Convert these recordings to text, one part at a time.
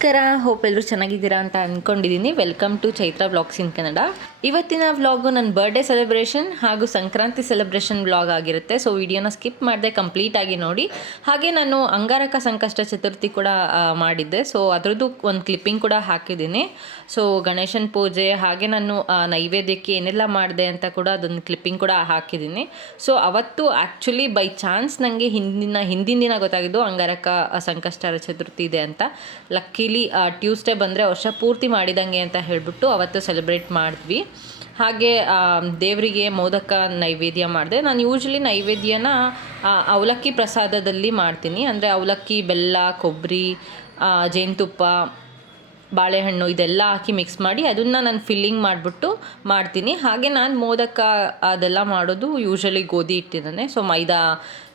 ನಮಸ್ಕಾರ, ಹೋಪ್ ಎಲ್ಲರೂ ಚೆನ್ನಾಗಿದ್ದೀರಾ ಅಂತ ಅಂದ್ಕೊಂಡಿದ್ದೀನಿ. Welcome to Chaitra vlogs in Kannada. ಇವತ್ತಿನ ವ್ಲಾಗು ನನ್ನ ಬರ್ಡೇ ಸೆಲೆಬ್ರೇಷನ್ ಹಾಗೂ ಸಂಕ್ರಾಂತಿ ಸೆಲೆಬ್ರೇಷನ್ ವ್ಲಾಗ್ ಆಗಿರುತ್ತೆ. ಸೊ ವಿಡಿಯೋನ ಸ್ಕಿಪ್ ಮಾಡದೆ ಕಂಪ್ಲೀಟಾಗಿ ನೋಡಿ. ಹಾಗೆ ನಾನು ಅಂಗಾರಕ ಸಂಕಷ್ಟ ಚತುರ್ಥಿ ಕೂಡ ಮಾಡಿದ್ದೆ. ಸೊ ಅದರದ್ದು ಒಂದು ಕ್ಲಿಪ್ಪಿಂಗ್ ಕೂಡ ಹಾಕಿದ್ದೀನಿ. ಸೊ ಗಣೇಶನ ಪೂಜೆ ಹಾಗೆ ನಾನು ನೈವೇದ್ಯಕ್ಕೆ ಏನೆಲ್ಲ ಮಾಡಿದೆ ಅಂತ ಕೂಡ ಅದೊಂದು ಕ್ಲಿಪ್ಪಿಂಗ್ ಕೂಡ ಹಾಕಿದ್ದೀನಿ. ಸೊ ಅವತ್ತು ಆ್ಯಕ್ಚುಲಿ ಬೈ ಚಾನ್ಸ್ ನನಗೆ ಹಿಂದಿನ ದಿನ ಗೊತ್ತಾಗಿದ್ದು ಅಂಗಾರಕ ಸಂಕಷ್ಟರ ಚತುರ್ಥಿ ಇದೆ ಅಂತ. ಲಕ್ಕಿಲಿ ಟ್ಯೂಸ್ಡೇ ಬಂದರೆ ವರ್ಷ ಪೂರ್ತಿ ಮಾಡಿದಂಗೆ ಅಂತ ಹೇಳಿಬಿಟ್ಟು ಅವತ್ತು ಸೆಲೆಬ್ರೇಟ್ ಮಾಡಿದ್ವಿ. ಹಾಗೆ ದೇವರಿಗೆ ಮೋದಕ ನೈವೇದ್ಯ ಮಾಡಿದೆ. ನಾನು ಯೂಶ್ವಲಿ ನೈವೇದ್ಯನ ಅವಲಕ್ಕಿ ಪ್ರಸಾದದಲ್ಲಿ ಮಾಡ್ತೀನಿ. ಅಂದರೆ ಅವಲಕ್ಕಿ, ಬೆಲ್ಲ, ಕೊಬ್ಬರಿ, ಜೇನುತುಪ್ಪ, ಬಾಳೆಹಣ್ಣು ಇದೆಲ್ಲ ಹಾಕಿ ಮಿಕ್ಸ್ ಮಾಡಿ ಅದನ್ನು ನಾನು ಫಿಲ್ಲಿಂಗ್ ಮಾಡಿಬಿಟ್ಟು ಮಾಡ್ತೀನಿ. ಹಾಗೆ ನಾನು ಮೋದಕ ಅದೆಲ್ಲ ಮಾಡೋದು ಯೂಶ್ವಲಿ ಗೋಧಿ ಹಿಟ್ಟಿದ್ದಾನೆ. ಸೊ ಮೈದಾ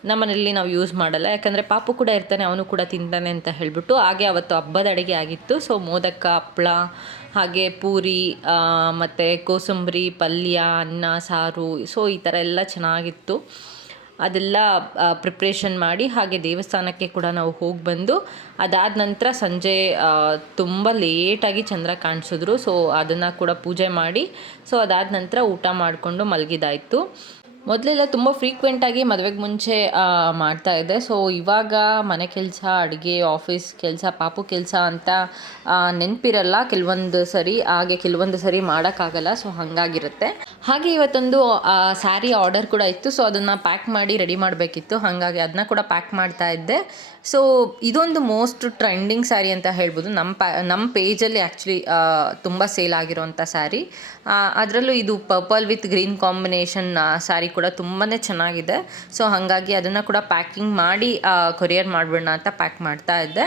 ನಮ್ಮನೇಲಿ ನಾವು ಯೂಸ್ ಮಾಡಲ್ಲ, ಯಾಕಂದರೆ ಪಾಪು ಕೂಡ ಇರ್ತಾನೆ, ಅವನು ಕೂಡ ತಿಂತಾನೆ ಅಂತ ಹೇಳಿಬಿಟ್ಟು. ಹಾಗೆ ಅವತ್ತು ಹಬ್ಬದ ಅಡುಗೆ ಆಗಿತ್ತು. ಸೊ ಮೋದಕ, ಹಪ್ಪಳ, ಹಾಗೆ ಪೂರಿ, ಮತ್ತು ಕೋಸಂಬರಿ, ಪಲ್ಯ, ಅನ್ನ, ಸಾರು, ಸೊ ಈ ಥರ ಎಲ್ಲ ಚೆನ್ನಾಗಿತ್ತು. ಅದೆಲ್ಲ ಪ್ರಿಪ್ರೇಷನ್ ಮಾಡಿ ಹಾಗೆ ದೇವಸ್ಥಾನಕ್ಕೆ ಕೂಡ ನಾವು ಹೋಗಿ ಬಂದು ಅದಾದ ನಂತರ ಸಂಜೆ ತುಂಬ ಲೇಟಾಗಿ ಚಂದ್ರ ಕಾಣಿಸಿದ್ರು. ಸೊ ಅದನ್ನು ಕೂಡ ಪೂಜೆ ಮಾಡಿ ಸೊ ಅದಾದ ನಂತರ ಊಟ ಮಾಡಿಕೊಂಡು ಮಲಗಿದಾಯಿತು. ಮೊದಲೆಲ್ಲ ತುಂಬ ಫ್ರೀಕ್ವೆಂಟಾಗಿ ಮದುವೆಗೆ ಮುಂಚೆ ಮಾಡ್ತಾಯಿದ್ದೆ. ಸೊ ಇವಾಗ ಮನೆ ಕೆಲಸ, ಅಡುಗೆ, ಆಫೀಸ್ ಕೆಲಸ, ಪಾಪು ಕೆಲಸ ಅಂತ ನೆನಪಿರಲ್ಲ ಕೆಲವೊಂದು ಸರಿ. ಹಾಗೆ ಕೆಲವೊಂದು ಸರಿ ಮಾಡೋಕ್ಕಾಗಲ್ಲ. ಸೊ ಹಾಗಾಗಿರುತ್ತೆ. ಹಾಗೆ ಇವತ್ತೊಂದು ಸ್ಯಾರಿ ಆರ್ಡರ್ ಕೂಡ ಇತ್ತು. ಸೊ ಅದನ್ನು ಪ್ಯಾಕ್ ಮಾಡಿ ರೆಡಿ ಮಾಡಬೇಕಿತ್ತು. ಹಾಗಾಗಿ ಅದನ್ನ ಕೂಡ ಪ್ಯಾಕ್ ಮಾಡ್ತಾ ಇದ್ದೆ. ಸೊ ಇದೊಂದು ಮೋಸ್ಟ್ ಟ್ರೆಂಡಿಂಗ್ ಸ್ಯಾರಿ ಅಂತ ಹೇಳ್ಬೋದು. ನಮ್ಮ ಪೇಜಲ್ಲಿ ಆ್ಯಕ್ಚುಲಿ ತುಂಬ ಸೇಲ್ ಆಗಿರೋವಂಥ ಸ್ಯಾರಿ. ಅದರಲ್ಲೂ ಇದು purple with green combination sari ಕೂಡ ತುಂಬಾ ಚೆನ್ನಾಗಿದೆ. ಸೊ ಹಾಗಾಗಿ ಅದನ್ನು ಕೂಡ ಪ್ಯಾಕಿಂಗ್ ಮಾಡಿ ಕೊರಿಯರ್ ಮಾಡಿಬಿಡೋಣ ಅಂತ ಪ್ಯಾಕ್ ಮಾಡ್ತಾ ಇದ್ದೆ.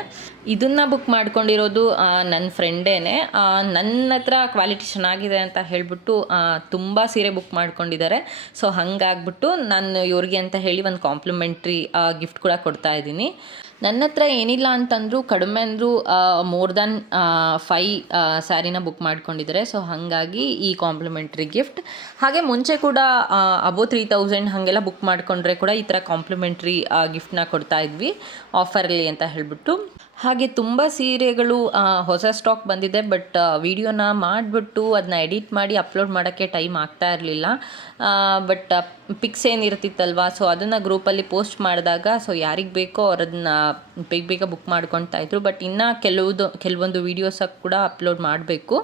ಇದನ್ನು ಬುಕ್ ಮಾಡ್ಕೊಂಡಿರೋದು ನನ್ನ ಫ್ರೆಂಡೇನೆ. ನನ್ನ ಹತ್ರ ಕ್ವಾಲಿಟಿ ಚೆನ್ನಾಗಿದೆ ಅಂತ ಹೇಳಿಬಿಟ್ಟು ತುಂಬ ಸೀರೆ ಬುಕ್ ಮಾಡ್ಕೊಂಡಿದ್ದಾರೆ. ಸೊ ಹಾಗಾಗ್ಬಿಟ್ಟು ನಾನು ಇವ್ರಿಗೆ ಅಂತ ಹೇಳಿ ಒಂದು ಕಾಂಪ್ಲಿಮೆಂಟ್ರಿ ಗಿಫ್ಟ್ ಕೂಡ ಕೊಡ್ತಾ ಇದ್ದೀನಿ. ನನ್ನ ಹತ್ರ ಏನಿಲ್ಲ ಅಂತಂದರೂ ಕಡಿಮೆ ಅಂದರೂ ಮೋರ್ ದ್ಯಾನ್ 5 ಸ್ಯಾರಿನ ಬುಕ್ ಮಾಡ್ಕೊಂಡಿದ್ದಾರೆ. ಸೊ ಹಾಗಾಗಿ ಈ ಕಾಂಪ್ಲಿಮೆಂಟ್ರಿ ಗಿಫ್ಟ್. ಹಾಗೆ ಮುಂಚೆ ಕೂಡ ಅಬೌವ್ 3000 ಹಾಗೆಲ್ಲ ಬುಕ್ ಮಾಡಿಕೊಂಡ್ರೆ ಕೂಡ ಈ ಥರ ಕಾಂಪ್ಲಿಮೆಂಟ್ರಿ ಗಿಫ್ಟನ್ನ ಕೊಡ್ತಾ ಇದ್ವಿ ಆಫರಲ್ಲಿ ಅಂತ ಹೇಳಿಬಿಟ್ಟು. ಹಾಗೆ ತುಂಬ ಸೀರೆಗಳು ಹೊಸ ಸ್ಟಾಕ್ ಬಂದಿದೆ. ಬಟ್ ವಿಡಿಯೋನ ಮಾಡಿಬಿಟ್ಟು ಅದನ್ನ ಎಡಿಟ್ ಮಾಡಿ ಅಪ್ಲೋಡ್ ಮಾಡೋಕ್ಕೆ ಟೈಮ್ ಆಗ್ತಾ ಇರಲಿಲ್ಲ. ಬಟ್ ಪಿಕ್ಸ್ ಏನಿರ್ತಿತ್ತಲ್ವ, ಸೊ ಅದನ್ನು ಗ್ರೂಪಲ್ಲಿ ಪೋಸ್ಟ್ ಮಾಡಿದಾಗ ಸೊ ಯಾರಿಗೆ ಬೇಕೋ ಅವರದನ್ನ ಬೇಗ ಬುಕ್ ಮಾಡ್ಕೊತಾ ಇದ್ರು. ಬಟ್ ಇನ್ನು ಕೆಲವೊಂದು ವೀಡಿಯೋಸ್ ಕೂಡ ಅಪ್ಲೋಡ್ ಮಾಡಬೇಕು.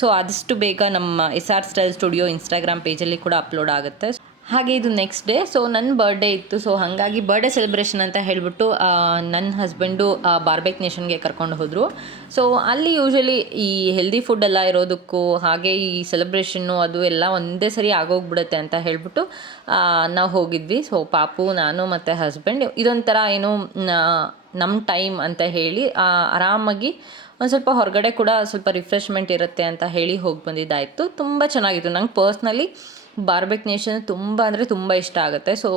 ಸೊ ಆದಷ್ಟು ಬೇಗ ನಮ್ಮ SR ಸ್ಟೈಲ್ ಸ್ಟುಡಿಯೋ ಇನ್ಸ್ಟಾಗ್ರಾಮ್ ಪೇಜಲ್ಲಿ ಕೂಡ ಅಪ್ಲೋಡ್ ಆಗುತ್ತೆ. ಹಾಗೆ ಇದು ನೆಕ್ಸ್ಟ್ ಡೇ. ಸೊ ನನ್ನ ಬರ್ಡೇ ಇತ್ತು. ಸೊ ಹಾಗಾಗಿ ಬರ್ಡೇ ಸೆಲೆಬ್ರೇಷನ್ ಅಂತ ಹೇಳಿಬಿಟ್ಟು ನನ್ನ ಹಸ್ಬೆಂಡು ಬಾರ್ಬೆಕ್ ನೇಷನ್ಗೆ ಕರ್ಕೊಂಡು ಹೋದರು. ಸೊ ಅಲ್ಲಿ ಯೂಶ್ವಲಿ ಈ ಹೆಲ್ದಿ ಫುಡ್ ಎಲ್ಲ ಇರೋದಕ್ಕೂ ಹಾಗೆ ಈ ಸೆಲೆಬ್ರೇಷನ್ನು ಅದು ಎಲ್ಲ ಒಂದೇ ಸರಿ ಆಗೋಗ್ಬಿಡುತ್ತೆ ಅಂತ ಹೇಳಿಬಿಟ್ಟು ನಾವು ಹೋಗಿದ್ವಿ. ಸೊ ಪಾಪು, ನಾನು ಮತ್ತು ಹಸ್ಬೆಂಡ್ ಇದೊಂಥರ ಏನು ನಮ್ಮ ಟೈಮ್ ಅಂತ ಹೇಳಿ ಆರಾಮಾಗಿ ಒಂದು ಸ್ವಲ್ಪ ಹೊರಗಡೆ ಕೂಡ ಸ್ವಲ್ಪ ರಿಫ್ರೆಶ್ಮೆಂಟ್ ಇರುತ್ತೆ ಅಂತ ಹೇಳಿ ಹೋಗಿ ಬಂದಿದ್ದಾಯಿತು. ತುಂಬ ಚೆನ್ನಾಗಿತ್ತು. ನಂಗೆ ಪರ್ಸ್ನಲಿ ಬಾರ್ಬೆಕ್ ನೇಷನ್ ತುಂಬ ಅಂದರೆ ತುಂಬ ಇಷ್ಟ ಆಗುತ್ತೆ. ಸೊ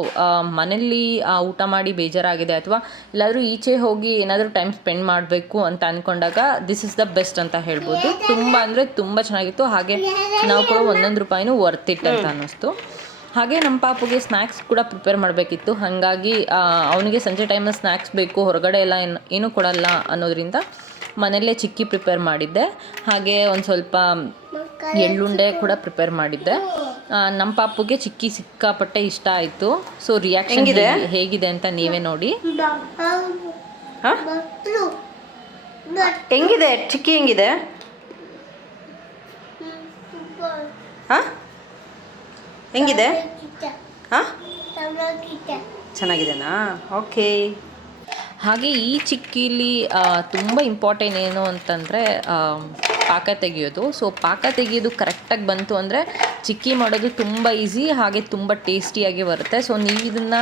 ಮನೇಲಿ ಊಟ ಮಾಡಿ ಬೇಜಾರಾಗಿದೆ ಅಥವಾ ಎಲ್ಲಾದರೂ ಈಚೆ ಹೋಗಿ ಏನಾದರೂ ಟೈಮ್ ಸ್ಪೆಂಡ್ ಮಾಡಬೇಕು ಅಂತ ಅಂದ್ಕೊಂಡಾಗ ದಿಸ್ ಇಸ್ ದ ಬೆಸ್ಟ್ ಅಂತ ಹೇಳ್ಬೋದು. ತುಂಬ ಅಂದರೆ ತುಂಬ ಚೆನ್ನಾಗಿತ್ತು. ಹಾಗೆ ನಾವು ಕೂಡ ₹1 ವರ್ತ್ ಇಟ್ ಅಂತ ಅನ್ನಿಸ್ತು. ಹಾಗೆ ನಮ್ಮ ಪಾಪುಗೆ ಸ್ನ್ಯಾಕ್ಸ್ ಕೂಡ ಪ್ರಿಪೇರ್ ಮಾಡಬೇಕಿತ್ತು. ಹಾಗಾಗಿ ಅವನಿಗೆ ಸಂಜೆ ಟೈಮಲ್ಲಿ ಸ್ನ್ಯಾಕ್ಸ್ ಬೇಕು, ಹೊರಗಡೆ ಎಲ್ಲ ಏನೂ ಕೊಡಲ್ಲ ಅನ್ನೋದ್ರಿಂದ ಮನೆಯಲ್ಲೇ ಚಿಕ್ಕಿ ಪ್ರಿಪೇರ್ ಮಾಡಿದ್ದೆ. ಹಾಗೆ ಒಂದು ಸ್ವಲ್ಪ ಎಳ್ಳುಂಡೆ ಕೂಡ ಪ್ರಿಪೇರ್ ಮಾಡಿದ್ದೆ. ನಮ್ಮ ಪಾಪುಗೆ ಚಿಕ್ಕಿ ಸಿಕ್ಕಾಪಟ್ಟೆ ಇಷ್ಟ ಆಯಿತು. ಸೊ ರಿಯಾಕ್ಷನ್ ಹೇಗಿದೆ ಅಂತ ನೀವೇ ನೋಡಿ. ಹೆಂಗಿದೆ ಚಿಕ್ಕಿ, ಹೆಂಗಿದೆ? ಹೆಂಗಿದೆ? ಚೆನ್ನಾಗಿದೆನಾ? ಓಕೆ. ಹಾಗೆ ಈ ಚಿಕ್ಕಿಲಿ ತುಂಬ ಇಂಪಾರ್ಟೆಂಟ್ ಏನು ಅಂತಂದರೆ ಪಾಕ ತೆಗೆಯೋದು. ಸೊ ಪಾಕ ತೆಗೆಯೋದು ಕರೆಕ್ಟಾಗಿ ಬಂತು ಅಂದರೆ ಚಿಕ್ಕಿ ಮಾಡೋದು ತುಂಬ ಈಸಿ, ಹಾಗೆ ತುಂಬ ಟೇಸ್ಟಿಯಾಗಿ ಬರುತ್ತೆ. ಸೊ ನೀವು ಇದನ್ನು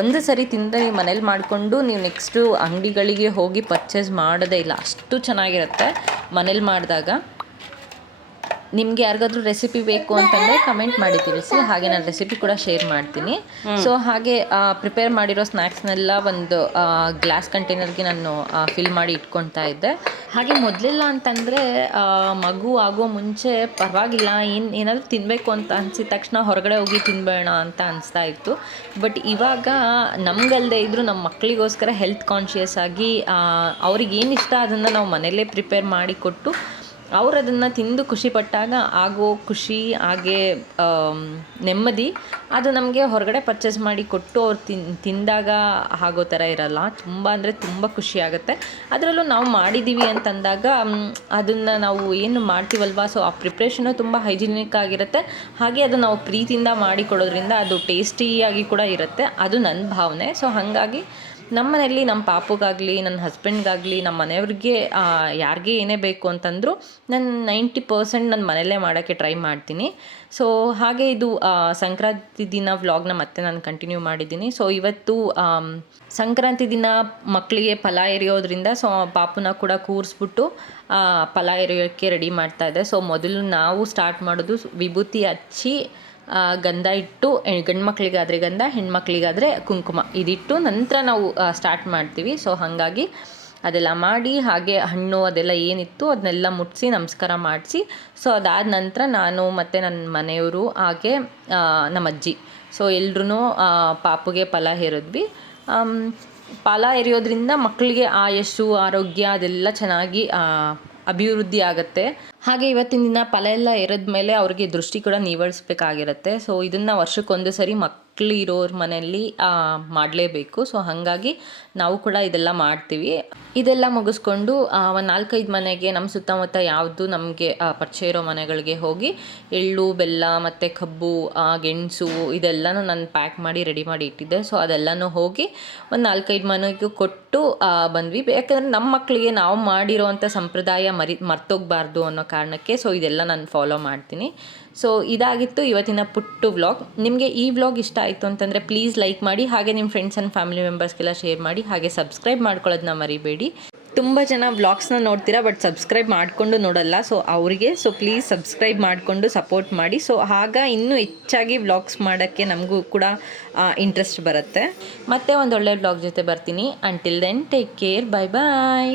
ಒಂದು ಸರಿ ತಿಂದರೆ ನೀವು ಮನೇಲಿ ಮಾಡಿಕೊಂಡು ನೀವು ನೆಕ್ಸ್ಟು ಅಂಗಡಿಗಳಿಗೆ ಹೋಗಿ ಪರ್ಚೇಸ್ ಮಾಡೋದೇ ಇಲ್ಲ, ಅಷ್ಟು ಚೆನ್ನಾಗಿರುತ್ತೆ ಮನೇಲಿ ಮಾಡಿದಾಗ. ನಿಮಗೆ ಯಾರಿಗಾದ್ರೂ ರೆಸಿಪಿ ಬೇಕು ಅಂತಂದರೆ ಕಮೆಂಟ್ ಮಾಡಿ ತಿಳಿಸಿ, ಹಾಗೆ ನಾನು ರೆಸಿಪಿ ಕೂಡ ಶೇರ್ ಮಾಡ್ತೀನಿ. ಸೊ ಹಾಗೆ ಪ್ರಿಪೇರ್ ಮಾಡಿರೋ ಸ್ನ್ಯಾಕ್ಸ್ನೆಲ್ಲ ಒಂದು ಗ್ಲಾಸ್ ಕಂಟೈನರ್ಗೆ ನಾನು ಫಿಲ್ ಮಾಡಿ ಇಟ್ಕೊಳ್ತಾ ಇದ್ದೆ. ಹಾಗೆ ಮೊದಲೆಲ್ಲ ಅಂತಂದರೆ ಮಗು ಆಗೋ ಮುಂಚೆ ಪರವಾಗಿಲ್ಲ, ಏನಾದರೂ ತಿನ್ನಬೇಕು ಅಂತ ಅನಿಸಿದ ತಕ್ಷಣ ಹೊರಗಡೆ ಹೋಗಿ ತಿನ್ಬೇಡ ಅಂತ ಅನಿಸ್ತಾ ಇತ್ತು. ಬಟ್ ಇವಾಗ ನಮಗಲ್ಲದೆ ಇದ್ದರೂ ನಮ್ಮ ಮಕ್ಕಳಿಗೋಸ್ಕರ ಹೆಲ್ತ್ ಕಾನ್ಷಿಯಸ್ ಆಗಿ ಅವ್ರಿಗೆ ಏನು ಇಷ್ಟ ಅದನ್ನು ನಾವು ಮನೆಯಲ್ಲೇ ಪ್ರಿಪೇರ್ ಮಾಡಿ ಕೊಟ್ಟು ಅವ್ರು ಅದನ್ನು ತಿಂದು ಖುಷಿಪಟ್ಟಾಗ ಆಗೋ ಖುಷಿ, ಹಾಗೆ ನೆಮ್ಮದಿ ಅದು ನಮಗೆ ಹೊರಗಡೆ ಪರ್ಚೇಸ್ ಮಾಡಿ ಕೊಟ್ಟು ಅವ್ರು ತಿಂದಾಗ ಆಗೋ ಥರ ಇರಲ್ಲ. ತುಂಬ ಅಂದರೆ ತುಂಬ ಖುಷಿ ಆಗುತ್ತೆ. ಅದರಲ್ಲೂ ನಾವು ಮಾಡಿದ್ದೀವಿ ಅಂತಂದಾಗ ಅದನ್ನು ನಾವು ಏನು ಮಾಡ್ತೀವಲ್ವ, ಸೊ ಆ ಪ್ರಿಪ್ರೇಷನು ತುಂಬ ಹೈಜಿನಿಕ್ ಆಗಿರುತ್ತೆ. ಹಾಗೆ ಅದು ನಾವು ಪ್ರೀತಿಯಿಂದ ಮಾಡಿ ಕೊಡೋದ್ರಿಂದ ಅದು ಟೇಸ್ಟಿಯಾಗಿ ಕೂಡ ಇರುತ್ತೆ. ಅದು ನನ್ನ ಭಾವನೆ. ಸೊ ಹಾಗಾಗಿ ನಮ್ಮ ಮನೆಯಲ್ಲಿ ನಮ್ಮ ಪಾಪುಗಾಗಲಿ, ನನ್ನ ಹಸ್ಬೆಂಡ್ಗಾಗಲಿ, ನಮ್ಮ ಮನೆಯವ್ರಿಗೆ ಯಾರಿಗೆ ಏನೇ ಬೇಕು ಅಂತಂದರೂ ನಾನು 90% ನನ್ನ ಮನೆಯಲ್ಲೇ ಮಾಡೋಕ್ಕೆ ಟ್ರೈ ಮಾಡ್ತೀನಿ. ಸೊ ಹಾಗೆ ಇದು ಸಂಕ್ರಾಂತಿ ದಿನ ವ್ಲಾಗ್ನ ಮತ್ತೆ ನಾನು ಕಂಟಿನ್ಯೂ ಮಾಡಿದ್ದೀನಿ. ಸೊ ಇವತ್ತು ಸಂಕ್ರಾಂತಿ ದಿನ ಮಕ್ಕಳಿಗೆ ಫಲ ಎರೆಯೋದ್ರಿಂದ ಸೊ ಪಾಪುನ ಕೂಡ ಕೂರಿಸ್ಬಿಟ್ಟು ಫಲ ಎರೆಯೋಕ್ಕೆ ರೆಡಿ ಮಾಡ್ತಾಯಿದ್ದೆ. ಸೊ ಮೊದಲು ನಾವು ಸ್ಟಾರ್ಟ್ ಮಾಡೋದು ವಿಭೂತಿ ಹಚ್ಚಿ ಗಂಧ ಇಟ್ಟು, ಗಂಡು ಮಕ್ಕಳಿಗಾದರೆ ಗಂಧ, ಹೆಣ್ಮಕ್ಳಿಗಾದರೆ ಕುಂಕುಮ ಇದಿಟ್ಟು ನಂತರ ನಾವು ಸ್ಟಾರ್ಟ್ ಮಾಡ್ತೀವಿ. ಸೊ ಹಾಗಾಗಿ ಅದೆಲ್ಲ ಮಾಡಿ, ಹಾಗೆ ಹಣ್ಣು ಅದೆಲ್ಲ ಏನಿತ್ತು ಅದನ್ನೆಲ್ಲ ಮುಟ್ಟಿಸಿ ನಮಸ್ಕಾರ ಮಾಡಿಸಿ, ಸೊ ಅದಾದ ನಂತರ ನಾನು ಮತ್ತು ನನ್ನ ಮನೆಯವರು ಹಾಗೆ ನಮ್ಮ ಅಜ್ಜಿ ಸೊ ಎಲ್ರೂ ಪಾಪುಗೆ ಫಲ ಎರೆದ್ವಿ. ಫಲ ಎರೆಯೋದ್ರಿಂದ ಮಕ್ಕಳಿಗೆ ಆಯಸ್ಸು, ಆರೋಗ್ಯ ಅದೆಲ್ಲ ಚೆನ್ನಾಗಿ ಅಭಿವೃದ್ಧಿ ಆಗುತ್ತೆ. ಹಾಗೆ ಇವತ್ತಿನ ದಿನ ಫಲ ಎಲ್ಲ ಎರೆದ ಮೇಲೆ ಅವ್ರಿಗೆ ದೃಷ್ಟಿ ಕೂಡ ನೀವಳಿಸ್ಬೇಕಾಗಿರುತ್ತೆ. ಸೊ ಇದನ್ನು ವರ್ಷಕ್ಕೊಂದು ಸರಿ ಮಕ್ಕಳು ಇರೋರ ಮನೆಯಲ್ಲಿ ಮಾಡಲೇಬೇಕು. ಸೊ ಹಾಗಾಗಿ ನಾವು ಕೂಡ ಇದೆಲ್ಲ ಮಾಡ್ತೀವಿ. ಇದೆಲ್ಲ ಮುಗಿಸ್ಕೊಂಡು ಒಂದು 4-5 ಮನೆಗೆ ನಮ್ಮ ಸುತ್ತಮುತ್ತ ಯಾವುದು ನಮಗೆ ಪರಿಚಯ ಇರೋ ಮನೆಗಳಿಗೆ ಹೋಗಿ ಎಳ್ಳು, ಬೆಲ್ಲ ಮತ್ತು ಕಬ್ಬು, ಗೆಣಸು ಇದೆಲ್ಲನೂ ನಾನು ಪ್ಯಾಕ್ ಮಾಡಿ ರೆಡಿ ಮಾಡಿ ಇಟ್ಟಿದ್ದೆ. ಸೊ ಅದೆಲ್ಲನೂ ಹೋಗಿ ಒಂದು 4-5 ಮನೆಗೂ ಕೊಟ್ಟು ಬಂದ್ವಿ. ಯಾಕಂದರೆ ನಮ್ಮ ಮಕ್ಕಳಿಗೆ ನಾವು ಮಾಡಿರೋವಂಥ ಸಂಪ್ರದಾಯ ಮರ್ತೋಗಬಾರ್ದು ಅನ್ನೋ ಕಾರಣಕ್ಕೆ ಸೊ ಇದೆಲ್ಲ ನಾನು ಫಾಲೋ ಮಾಡ್ತೀನಿ. ಸೊ ಇದಾಗಿತ್ತು ಇವತ್ತಿನ ಪುಟ್ಟು ವ್ಲಾಗ್. ನಿಮಗೆ ಈ ವ್ಲಾಗ್ ಇಷ್ಟ ಆಯಿತು ಅಂತಂದರೆ ಪ್ಲೀಸ್ ಲೈಕ್ ಮಾಡಿ, ಹಾಗೆ ನಿಮ್ಮ ಫ್ರೆಂಡ್ಸ್ ಆ್ಯಂಡ್ ಫ್ಯಾಮಿಲಿ ಮೆಂಬರ್ಸ್ಗೆಲ್ಲ ಶೇರ್ ಮಾಡಿ, ಹಾಗೆ ಸಬ್ಸ್ಕ್ರೈಬ್ ಮಾಡ್ಕೊಳ್ಳೋದನ್ನ ಮರಿಬೇಡಿ. ತುಂಬ ಜನ ವ್ಲಾಗ್ಸ್ನ ನೋಡ್ತೀರಾ ಬಟ್ ಸಬ್ಸ್ಕ್ರೈಬ್ ಮಾಡಿಕೊಂಡು ನೋಡಲ್ಲ. ಸೊ ಅವರಿಗೆ ಪ್ಲೀಸ್ ಸಬ್ಸ್ಕ್ರೈಬ್ ಮಾಡಿಕೊಂಡು ಸಪೋರ್ಟ್ ಮಾಡಿ. ಸೊ ಆಗ ಇನ್ನೂ ಹೆಚ್ಚಾಗಿ ವ್ಲಾಗ್ಸ್ ಮಾಡೋಕ್ಕೆ ನಮಗೂ ಕೂಡ ಇಂಟ್ರೆಸ್ಟ್ ಬರುತ್ತೆ. ಮತ್ತೆ ಒಂದು ಒಳ್ಳೆ ವ್ಲಾಗ್ ಜೊತೆ ಬರ್ತೀನಿ. ಅಂಟಿಲ್ ದೆನ್ ಟೇಕ್ ಕೇರ್, ಬಾಯ್ ಬಾಯ್.